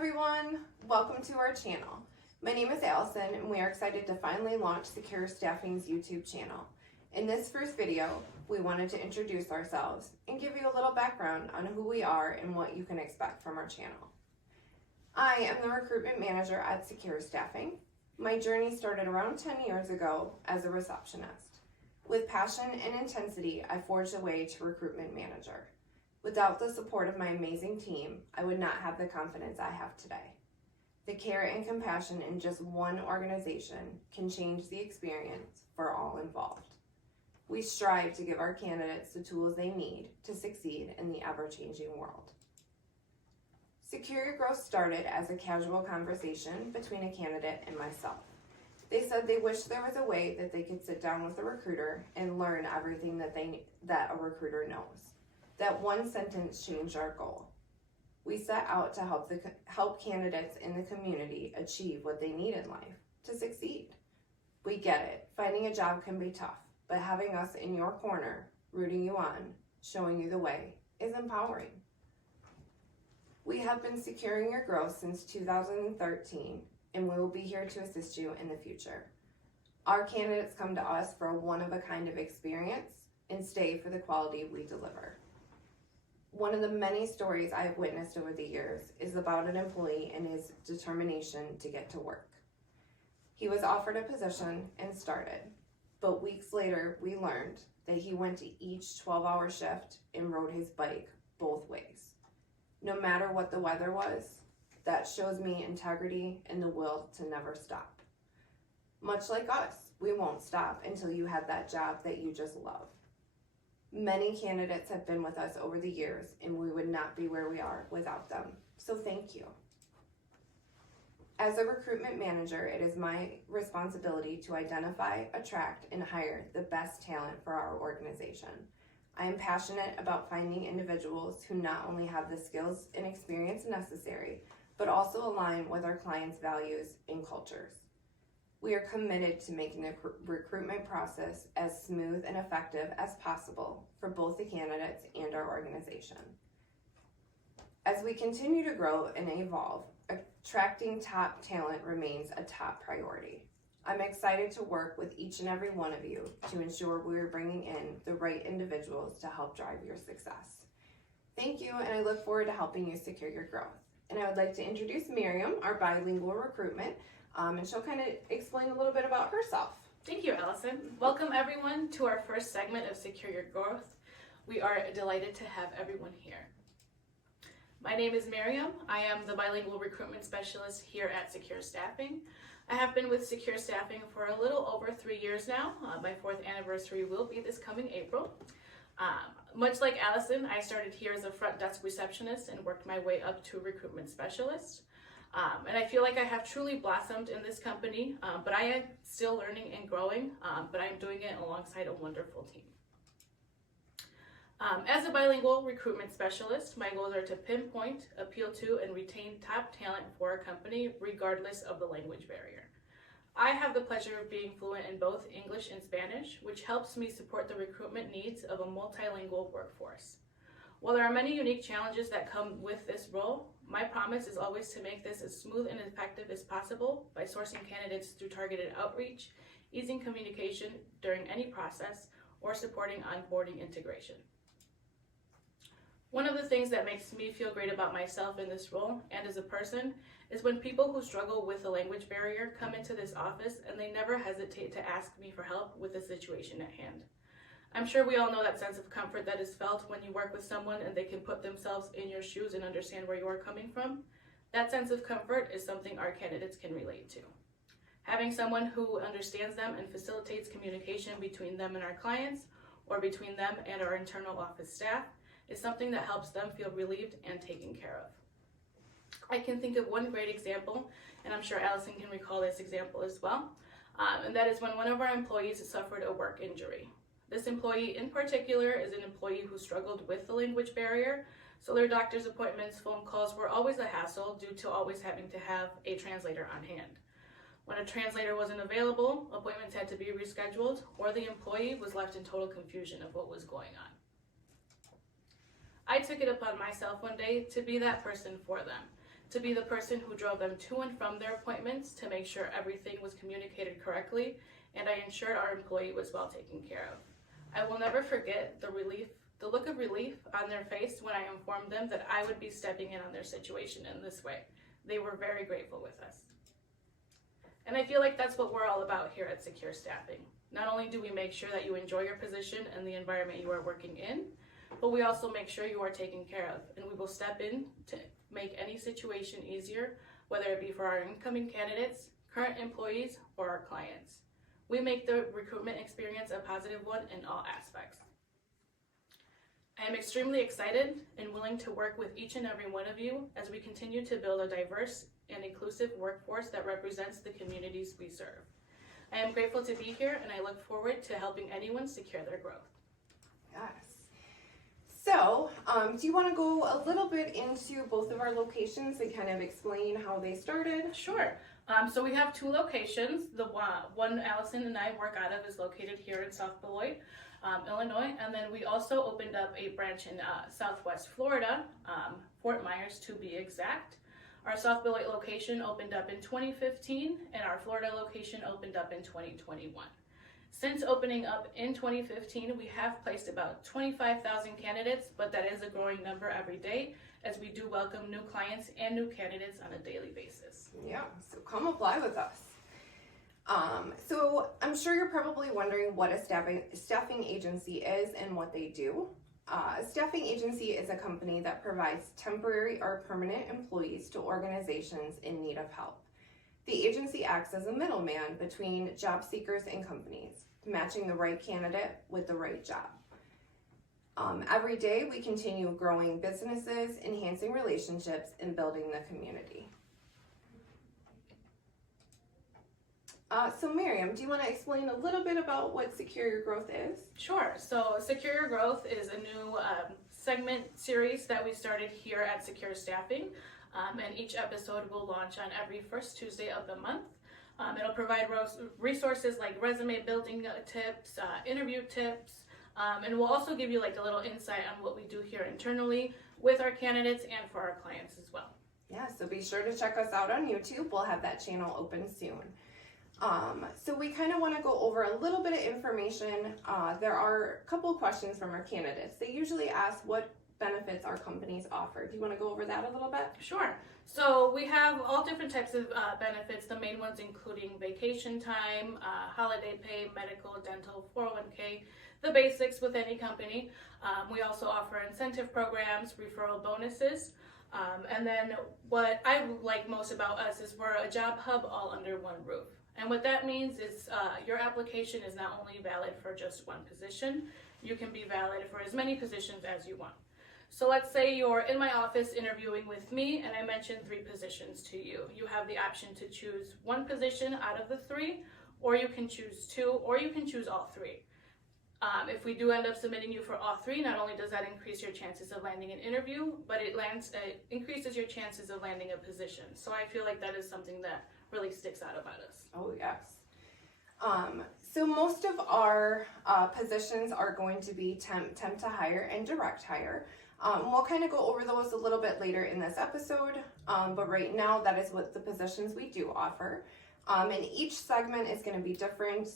everyone, welcome to our channel. My name is Allison and we are excited to finally launch Secure Staffing's YouTube channel. In this first video, we wanted to introduce ourselves and give you a little background on who we are and what you can expect from our channel. I am the recruitment manager at Secure Staffing. My journey started around 10 years ago as a receptionist. With passion and intensity, I forged a way to recruitment manager. Without the support of my amazing team, I would not have the confidence I have today. The care and compassion in just one organization can change the experience for all involved. We strive to give our candidates the tools they need to succeed in the ever-changing world. Secure Your Growth started as a casual conversation between a candidate and myself. They said they wished there was a way that they could sit down with a recruiter and learn everything that a recruiter knows. That one sentence changed our goal. We set out to help candidates in the community achieve what they need in life to succeed. We get it, finding a job can be tough, but having us in your corner, rooting you on, showing you the way, is empowering. We have been securing your growth since 2013, and we will be here to assist you in the future. Our candidates come to us for a one-of-a-kind of experience and stay for the quality we deliver. One of the many stories I have witnessed over the years is about an employee and his determination to get to work. He was offered a position and started, but weeks later we learned that he went to each 12-hour shift and rode his bike both ways. No matter what the weather was, that shows me integrity and the will to never stop. Much like us, we won't stop until you have that job that you just love. Many candidates have been with us over the years, and we would not be where we are without them. So thank you. As a recruitment manager, it is my responsibility to identify, attract, and hire the best talent for our organization. I am passionate about finding individuals who not only have the skills and experience necessary, but also align with our clients' values and cultures. We are committed to making the recruitment process as smooth and effective as possible for both the candidates and our organization. As we continue to grow and evolve, attracting top talent remains a top priority. I'm excited to work with each and every one of you to ensure we are bringing in the right individuals to help drive your success. Thank you, and I look forward to helping you secure your growth. And I would like to introduce Miriam, our bilingual recruitment, and she'll kind of explain a little bit about herself. Thank you, Allison. Welcome everyone to our first segment of Secure Your Growth. We are delighted to have everyone here. My name is Miriam. I am the bilingual recruitment specialist here at Secure Staffing. I have been with Secure Staffing for a little over 3 years now. My 4th anniversary will be this coming April. Much like Allison, I started here as a front desk receptionist and worked my way up to recruitment specialist. And I feel like I have truly blossomed in this company, but I am still learning and growing, but I'm doing it alongside a wonderful team. As a bilingual recruitment specialist, my goals are to pinpoint, appeal to, and retain top talent for our company, regardless of the language barrier. I have the pleasure of being fluent in both English and Spanish, which helps me support the recruitment needs of a multilingual workforce. While there are many unique challenges that come with this role, my promise is always to make this as smooth and effective as possible by sourcing candidates through targeted outreach, easing communication during any process, or supporting onboarding integration. One of the things that makes me feel great about myself in this role and as a person is when people who struggle with the language barrier come into this office and they never hesitate to ask me for help with the situation at hand. I'm sure we all know that sense of comfort that is felt when you work with someone and they can put themselves in your shoes and understand where you are coming from. That sense of comfort is something our candidates can relate to. Having someone who understands them and facilitates communication between them and our clients, or between them and our internal office staff, is something that helps them feel relieved and taken care of. I can think of one great example, and I'm sure Allison can recall this example as well, and that is when one of our employees suffered a work injury. This employee in particular is an employee who struggled with the language barrier, so their doctor's appointments, phone calls were always a hassle due to always having to have a translator on hand. When a translator wasn't available, appointments had to be rescheduled, or the employee was left in total confusion of what was going on. I took it upon myself one day to be that person for them, to be the person who drove them to and from their appointments to make sure everything was communicated correctly and I ensured our employee was well taken care of. I will never forget the look of relief on their face when I informed them that I would be stepping in on their situation in this way. They were very grateful with us. And I feel like that's what we're all about here at Secure Staffing. Not only do we make sure that you enjoy your position and the environment you are working in, but we also make sure you are taken care of, and we will step in to make any situation easier, whether it be for our incoming candidates, current employees, or our clients. We make the recruitment experience a positive one in all aspects. I am extremely excited and willing to work with each and every one of you as we continue to build a diverse and inclusive workforce that represents the communities we serve. I am grateful to be here, and I look forward to helping anyone secure their growth. Yes. So, do you want to go a little bit into both of our locations and kind of explain how they started? Sure. So we have two locations. The one Allison and I work out of is located here in South Beloit, Illinois, and then we also opened up a branch in Southwest Florida, Fort Myers to be exact. Our South Beloit location opened up in 2015, and our Florida location opened up in 2021. Since opening up in 2015, we have placed about 25,000 candidates, but that is a growing number every day as we do welcome new clients and new candidates on a daily basis. Yeah, so come apply with us. So I'm sure you're probably wondering what a staffing agency is and what they do. A staffing agency is a company that provides temporary or permanent employees to organizations in need of help. The agency acts as a middleman between job seekers and companies, matching the right candidate with the right job. Every day we continue growing businesses, enhancing relationships, and building the community. So Miriam, do you want to explain a little bit about what Secure Your Growth is? Sure. So Secure Your Growth is a new segment series that we started here at Secure Staffing, and each episode will launch on every first Tuesday of the month. It'll provide resources like resume building tips, interview tips, and we'll also give you like a little insight on what we do here internally with our candidates and for our clients as well. Yeah, so be sure to check us out on YouTube. We'll have that channel open soon. So we kind of want to go over a little bit of information. There are a couple questions from our candidates. They usually ask what benefits our companies offer. Do you want to go over that a little bit? Sure. So we have all different types of benefits, the main ones including vacation time, holiday pay, medical, dental, 401k, the basics with any company. We also offer incentive programs, referral bonuses, and then what I like most about us is we're a job hub all under one roof. And what that means is your application is not only valid for just one position, you can be valid for as many positions as you want. So let's say you're in my office interviewing with me and I mentioned 3 positions to you. You have the option to choose one position out of the 3, or you can choose 2, or you can choose all 3. If we do end up submitting you for all 3, not only does that increase your chances of landing an interview, but it increases your chances of landing a position. So I feel like that is something that really sticks out about us. Oh, yes. So most of our positions are going to be temp to hire and direct hire. We'll kind of go over those a little bit later in this episode, but right now that is what the positions we do offer. And each segment is going to be different.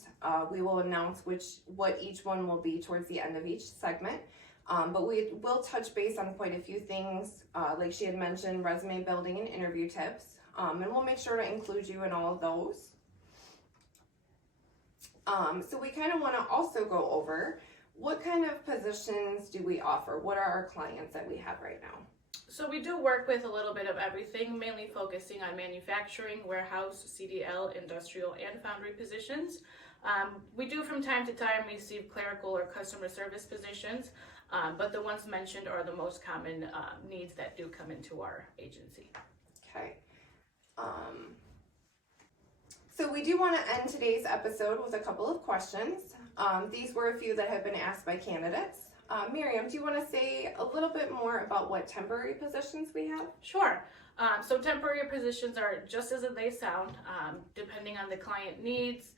We will announce what each one will be towards the end of each segment. But we will touch base on quite a few things, like she had mentioned, resume building and interview tips. And we'll make sure to include you in all of those. So we kind of want to also go over what kind of positions do we offer? What are our clients that we have right now? So we do work with a little bit of everything, mainly focusing on manufacturing, warehouse, CDL, industrial, and foundry positions. We do from time to time receive clerical or customer service positions, but the ones mentioned are the most common needs that do come into our agency. Okay. So we do want to end today's episode with a couple of questions. These were a few that have been asked by candidates. Miriam, do you want to say a little bit more about what temporary positions we have? Sure. So temporary positions are just as they sound, depending on the client needs.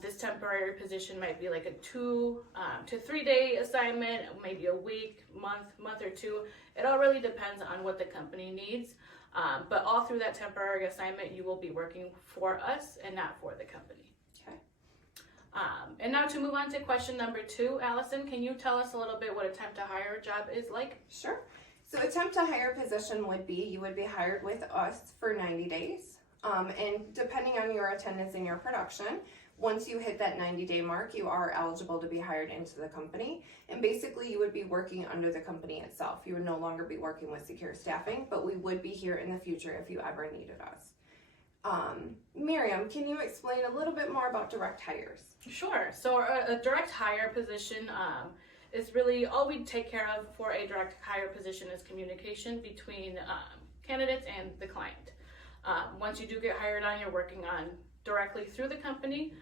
This temporary position might be like a 2 to 3 day assignment, maybe a week, month or two. It all really depends on what the company needs. But all through that temporary assignment, you will be working for us and not for the company. Okay. And now to move on to question number 2, Allison, can you tell us a little bit what a temp to hire job is like? Sure. So a temp to hire position would be, you would be hired with us for 90 days. And depending on your attendance and your production, once you hit that 90-day mark, you are eligible to be hired into the company. And basically, you would be working under the company itself. You would no longer be working with Secure Staffing, but we would be here in the future if you ever needed us. Miriam, can you explain a little bit more about direct hires? Sure. So a direct hire position is really all we take care of for a direct hire position is communication between candidates and the client. Once you do get hired on, you're working on directly through the company.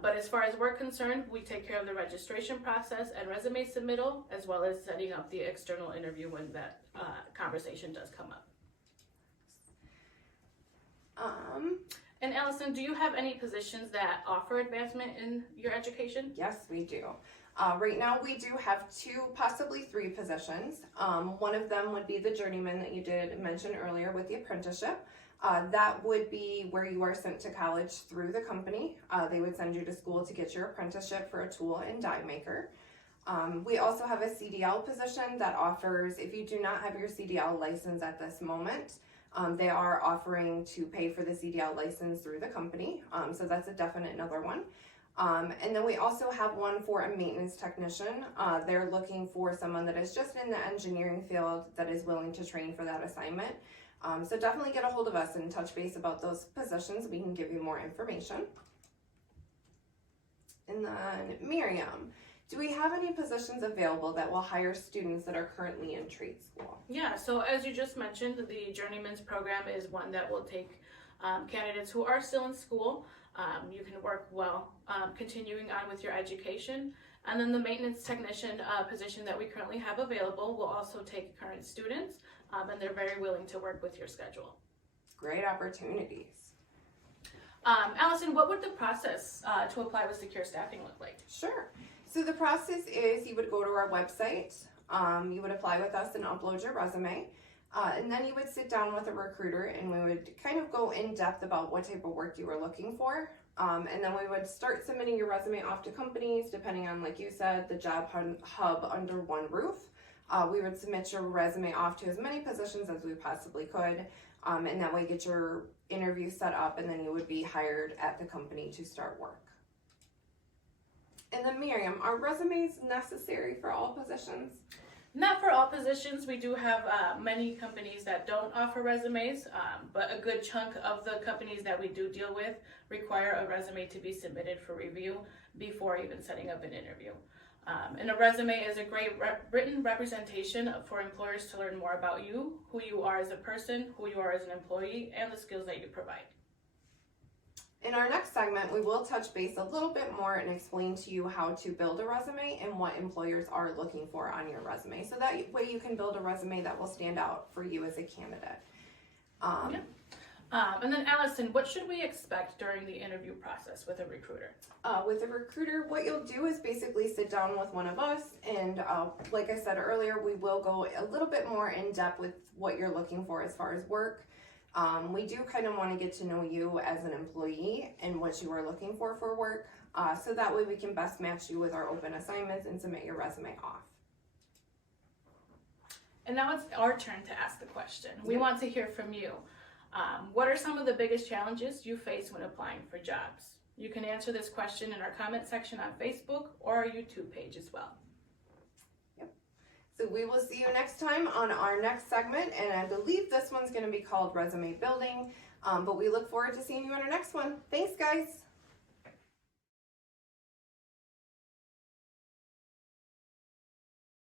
But as far as we're concerned, we take care of the registration process and resume submittal, as well as setting up the external interview when that conversation does come up. And Allison, do you have any positions that offer advancement in your education? Yes, we do. Right now we do have 2, possibly 3 positions. One of them would be the journeyman that you did mention earlier with the apprenticeship. That would be where you are sent to college through the company. They would send you to school to get your apprenticeship for a tool and die maker. We also have a CDL position that offers, if you do not have your CDL license at this moment, they are offering to pay for the CDL license through the company. So that's a definite another one. And then we also have one for a maintenance technician. They're looking for someone that is just in the engineering field that is willing to train for that assignment. So definitely get a hold of us and touch base about those positions. We can give you more information. And then Miriam, do we have any positions available that will hire students that are currently in trade school? Yeah, so as you just mentioned, the Journeyman's program is one that will take candidates who are still in school. You can work well continuing on with your education. And then the maintenance technician position that we currently have available will also take current students, and they're very willing to work with your schedule. Great opportunities. Allison, what would the process to apply with Secure Staffing look like? Sure. So the process is you would go to our website, you would apply with us and upload your resume, and then you would sit down with a recruiter and we would kind of go in depth about what type of work you were looking for. And then we would start submitting your resume off to companies, depending on, like you said, the job hub under one roof. We would submit your resume off to as many positions as we possibly could, and that way get your interview set up, and then you would be hired at the company to start work. And then Miriam, are resumes necessary for all positions? Not for all positions. We do have many companies that don't offer resumes, but a good chunk of the companies that we do deal with require a resume to be submitted for review before even setting up an interview. And a resume is a great written representation for employers to learn more about you, who you are as a person, who you are as an employee, and the skills that you provide. In our next segment, we will touch base a little bit more and explain to you how to build a resume and what employers are looking for on your resume. So that way you can build a resume that will stand out for you as a candidate. And then Allison, what should we expect during the interview process with a recruiter? With a recruiter, what you'll do is basically sit down with one of us, and like I said earlier, we will go a little bit more in depth with what you're looking for as far as work. We do kind of want to get to know you as an employee and what you are looking for work, so that way we can best match you with our open assignments and submit your resume off. And now it's our turn to ask the question. We want to hear from you. What are some of the biggest challenges you face when applying for jobs? You can answer this question in our comment section on Facebook or our YouTube page as well. So we will see you next time on our next segment, and I believe this one's going to be called Resume Building, but we look forward to seeing you in our next one. Thanks, guys.